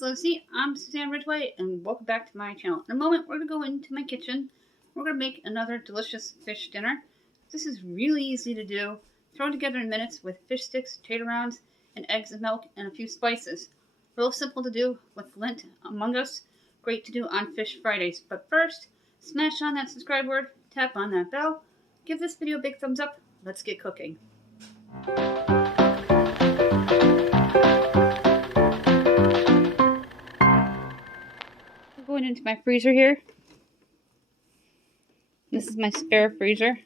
So Lucy, I'm Suzanne Ridgway, and welcome back to my channel. In a moment, we're going to go into my kitchen. We're going to make another delicious fish dinner. This is really easy to do. Throw it together in minutes with fish sticks, potato rounds, and eggs and milk, and a few spices. Real simple to do with Lent among us. Great to do on Fish Fridays. But first, smash on that subscribe word, tap on that bell, give this video a big thumbs up. Let's get cooking. Going into my freezer here. This is my spare freezer.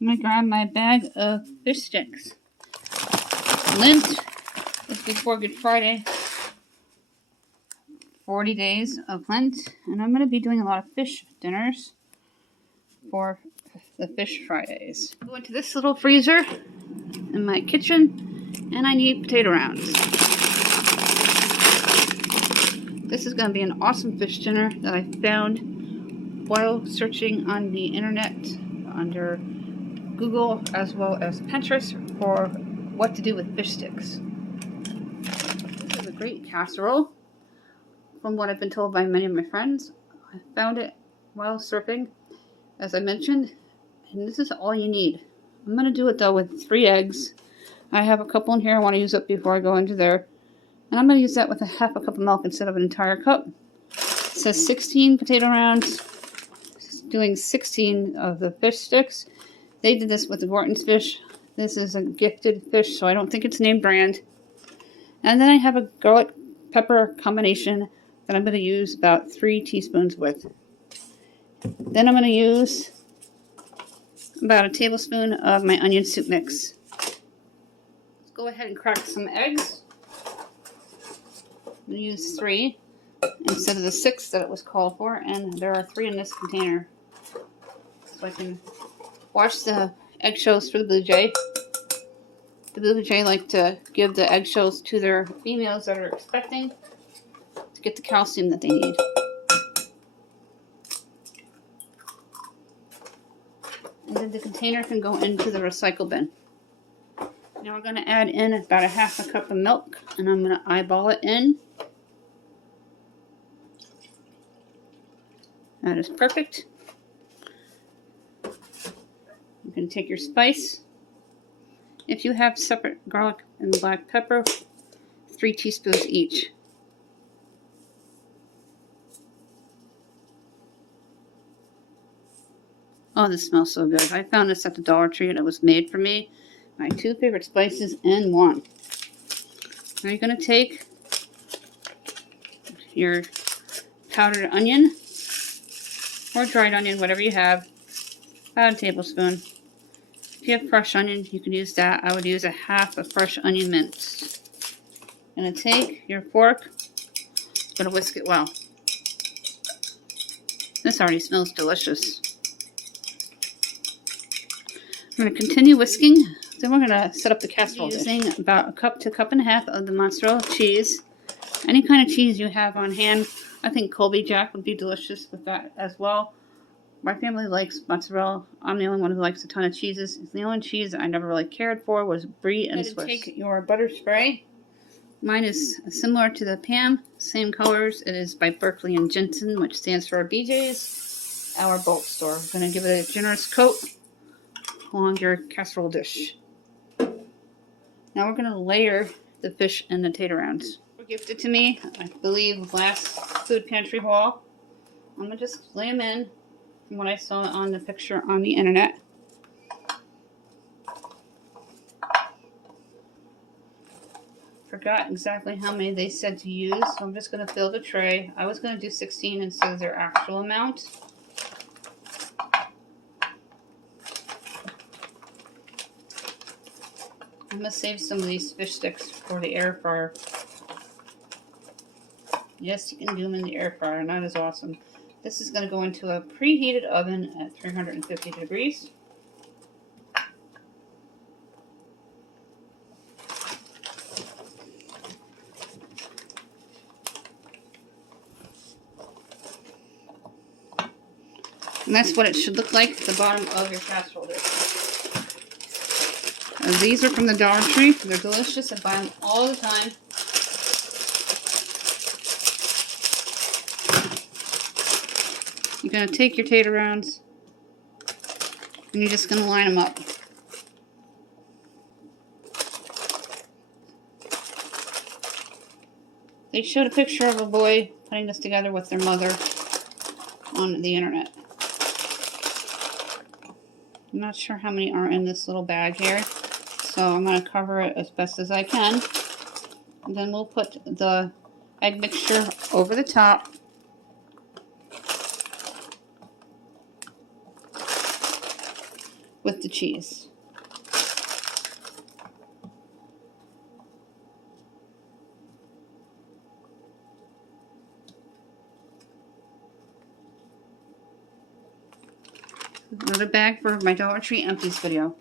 I'm going to grab my bag of fish sticks. Lent is before Good Friday. 40 days of Lent. And I'm going to be doing a lot of fish dinners for the Fish Fridays. Go into this little freezer in my kitchen. And I need potato rounds. This is going to be an awesome fish dinner that I found while searching on the internet under Google as well as Pinterest for what to do with fish sticks. This is a great casserole from what I've been told by many of my friends. I found it while surfing, as I mentioned, and this is all you need. I'm going to do it though with 3 eggs. I have a couple in here I want to use up before I go into there. And I'm going to use that with a half a cup of milk instead of an entire cup. It says 16 potato rounds. Doing 16 of the fish sticks. They did this with the Gorton's fish. This is a gifted fish, so I don't think it's name brand. And then I have a garlic pepper combination that I'm going to use about 3 teaspoons with. Then I'm going to use about a tablespoon of my onion soup mix. Let's go ahead and crack some eggs. I'm going to use 3 instead of the 6 that it was called for, and there are 3 in this container. So I can watch the eggshells for the blue jay. The blue jay like to give the eggshells to their females that are expecting to get the calcium that they need. And then the container can go into the recycle bin. Now we're going to add in about a half a cup of milk, and I'm going to eyeball it in. That is perfect. You can take your spice. If you have separate garlic and black pepper, 3 teaspoons each. Oh, this smells so good. I found this at the Dollar Tree and it was made for me. My 2 favorite spices in one. Now you're going to take your powdered onion or dried onion, whatever you have, about a tablespoon. If you have fresh onion, you can use that. I would use a half a fresh onion minced. You're going to take your fork, going to whisk it well. This already smells delicious. I'm going to continue whisking. Then we're going to set up the casserole using about a cup to a cup and a half of the mozzarella cheese. Any kind of cheese you have on hand. I think Colby Jack would be delicious with that as well. My family likes mozzarella. I'm the only one who likes a ton of cheeses. It's the only cheese I never really cared for was Brie and Swiss. Take your butter spray. Mine is similar to the Pam. Same colors. It is by Berkeley & Jensen, which stands for BJ's, our bulk store. I'm going to give it a generous coat along your casserole dish. Now we're going to layer the fish and the potato rounds. Were gifted to me, I believe, last food pantry haul. I'm going to just lay them in from what I saw on the picture on the internet. Forgot exactly how many they said to use, so I'm just going to fill the tray. I was going to do 16 instead of their actual amount. I'm going to save some of these fish sticks for the air fryer. Yes, you can do them in the air fryer, and that is awesome. This is going to go into a preheated oven at 350 degrees. And that's what it should look like at the bottom of your casserole dish. These are from the Dollar Tree. They're delicious. I buy them all the time. going to take your tater rounds and you're just going to line them up. They showed a picture of a boy putting this together with their mother on the internet. I'm not sure how many are in this little bag here, so I'm going to cover it as best as I can. And then we'll put the egg mixture over the top. With the cheese. Another bag for my Dollar Tree empties video.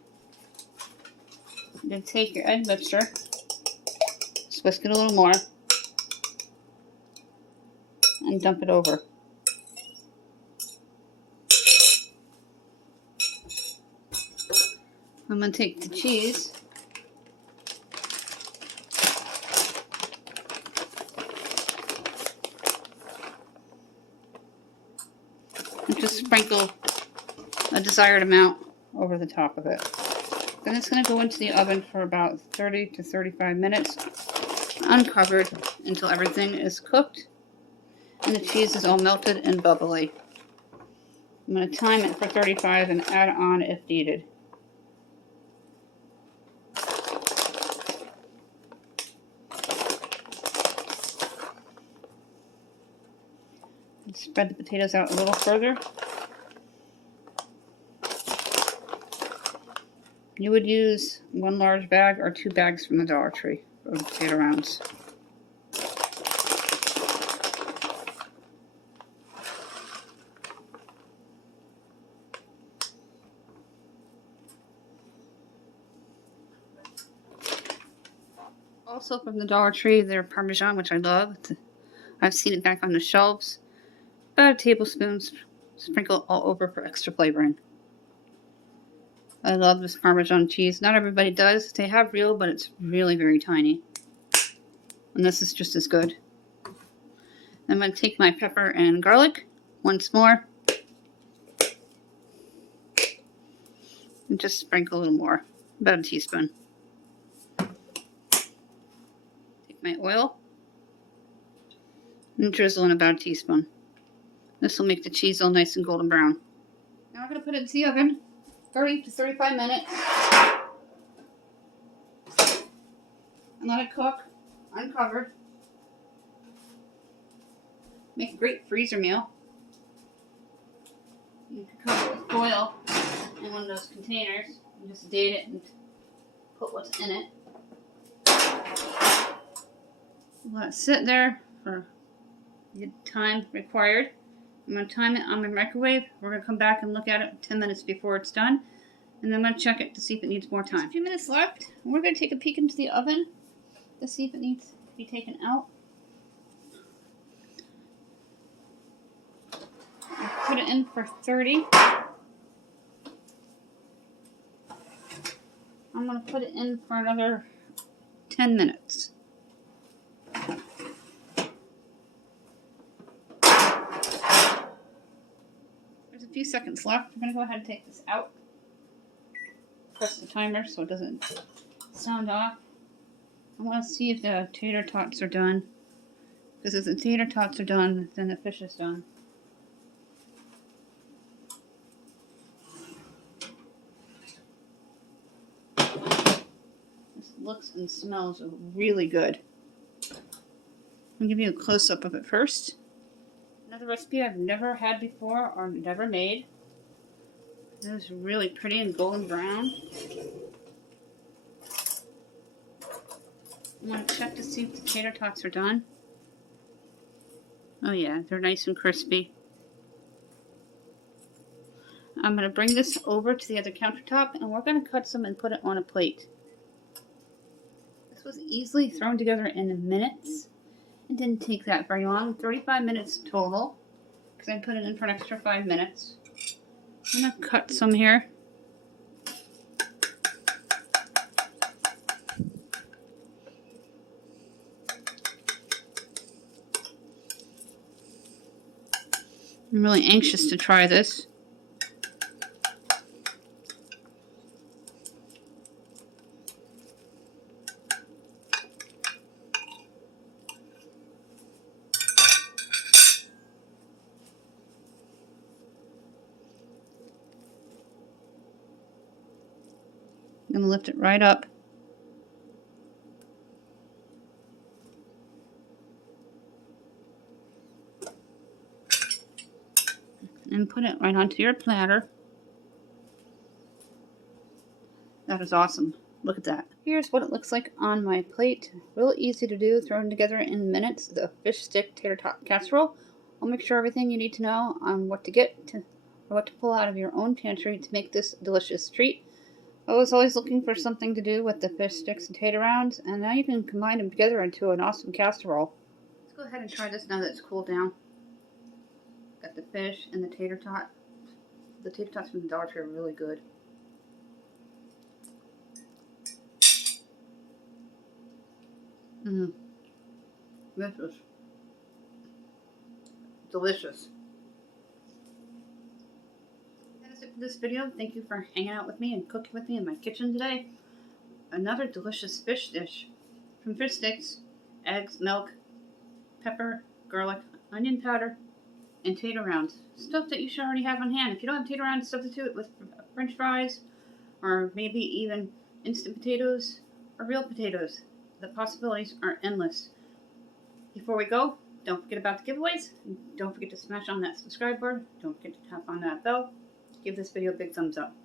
You're going to take your egg mixture, just whisk it a little more, and dump it over. I'm going to take the cheese and just sprinkle a desired amount over the top of it. Then it's going to go into the oven for about 30 to 35 minutes, uncovered, until everything is cooked and the cheese is all melted and bubbly. I'm going to time it for 35 and add on if needed. And spread the potatoes out a little further. You would use 1 large bag or 2 bags from the Dollar Tree of potato rounds. Also from the Dollar Tree, their Parmesan, which I love. I've seen it back on the shelves. About a tablespoon sprinkled all over for extra flavoring. I love this Parmesan cheese. Not everybody does. They have real, but it's really very tiny. And this is just as good. I'm going to take my pepper and garlic once more. And just sprinkle a little more. About a teaspoon. Take my oil. And drizzle in about a teaspoon. This will make the cheese all nice and golden brown. Now we're going to put it into the oven. 30 to 35 minutes. And let it cook, uncovered. Make a great freezer meal. You can cover it with foil in one of those containers. And just date it and put what's in it. Let it sit there for the time required. I'm going to time it on my microwave. We're going to come back and look at it 10 minutes before it's done. And then I'm going to check it to see if it needs more time. There's a few minutes left. We're going to take a peek into the oven to see if it needs to be taken out. I'll put it in for 30. I'm going to put it in for another 10 minutes. There's a few seconds left. We're going to go ahead and take this out. Press the timer so it doesn't sound off. I want to see if the tater tots are done. Because if the tater tots are done, then the fish is done. This looks and smells really good. I'll give you a close-up of it first. Another recipe I've never had before or never made. It is really pretty and golden brown. I'm going to check to see if the tater tots are done. Oh yeah, they're nice and crispy. I'm going to bring this over to the other countertop and we're going to cut some and put it on a plate. This was easily thrown together in minutes. It didn't take that very long, 35 minutes total, because I put it in for an extra 5 minutes. I'm going to cut some here. I'm really anxious to try this. I'm going to lift it right up. And put it right onto your platter. That is awesome. Look at that. Here's what it looks like on my plate. Real easy to do, thrown together in minutes. The fish stick tater tot casserole. I'll make sure everything you need to know on what to get to, or what to pull out of your own pantry to make this delicious treat. I was always looking for something to do with the fish sticks and tater rounds, and now you can combine them together into an awesome casserole. Let's go ahead and try this now that it's cooled down. Got the fish and the tater tot. The tater tots from the Dollar Tree are really good. This is delicious. That is it for this video. Thank you for hanging out with me and cooking with me in my kitchen today. Another delicious fish dish from fish sticks, eggs, milk, pepper, garlic, onion powder, and tater rounds. Stuff that you should already have on hand. If you don't have tater rounds, substitute it with French fries, or maybe even instant potatoes or real potatoes. The possibilities are endless. Before we go, don't forget about the giveaways. Don't forget to smash on that subscribe button. Don't forget to tap on that bell. Give this video a big thumbs up.